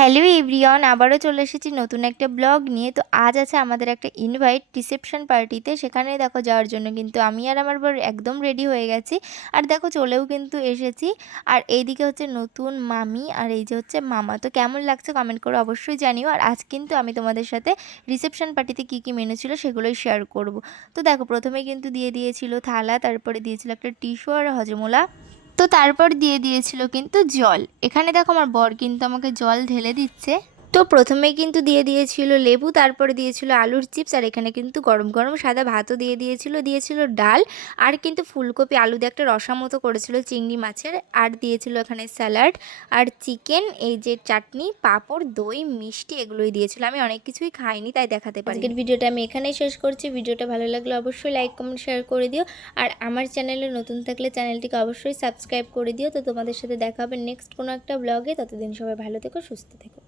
Hello everyone, আবারও চলে এসেছি নতুন একটা ব্লগ নিয়ে। তো আজ আছে আমাদের একটা ইনভাইট রিসেপশন পার্টিতে। সেখানে দেখো যাওয়ার জন্য কিন্তু আমি আর আমার বর একদম রেডি হয়ে গেছি। আর দেখো চলেও কিন্তু এসেছি। আর এইদিকে হচ্ছে নতুন মামি আর এই যে হচ্ছে মামা। তো কেমন লাগছে কমেন্ট করে অবশ্যই জানিও। আর আজ কিন্তু আমি তোমাদের সাথে রিসেপশন পার্টিতে কী কী মেনু ছিল সেগুলোই শেয়ার করব। তো দেখো প্রথমেই কিন্তু দিয়ে দিয়েছিল থালা, তারপরে দিয়েছিল একটা টিস্যু আর হজমোলা। তো তারপর দিয়ে দিয়েছিল কিন্তু জল। এখানে দেখো আমার বর কিন্তু আমাকে জল ঢেলে দিচ্ছে। তো প্রথমেই কিন্তু দিয়ে দিয়েছিল লেবু, তারপরে দিয়েছিল আলুর চিপস, আর এখানে কিন্তু গরম গরম সাদা ভাতও দিয়েছিল ডাল, আর কিন্তু ফুলকপি আলু দিয়ে একটা রসা মতো করেছিল চিংড়ি মাছের, আর দিয়েছিল এখানে স্যালাড আর চিকেন, এই যে চাটনি, পাঁপড়, দই, মিষ্টি এগুলোই দিয়েছিল। আমি অনেক কিছুই খাইনি তাই দেখাতে পারি। আজকের ভিডিওটা আমি এখানেই শেষ করছি। ভিডিওটা ভালো লাগলে অবশ্যই লাইক কমেন্ট শেয়ার করে দিও। আর আমার চ্যানেলে নতুন থাকলে চ্যানেলটিকে অবশ্যই সাবস্ক্রাইব করে দিও। তো তোমাদের সাথে দেখা হবে নেক্সট কোনো একটা ব্লগে। ততদিন সবাই ভালো থেকো, সুস্থ থেকো।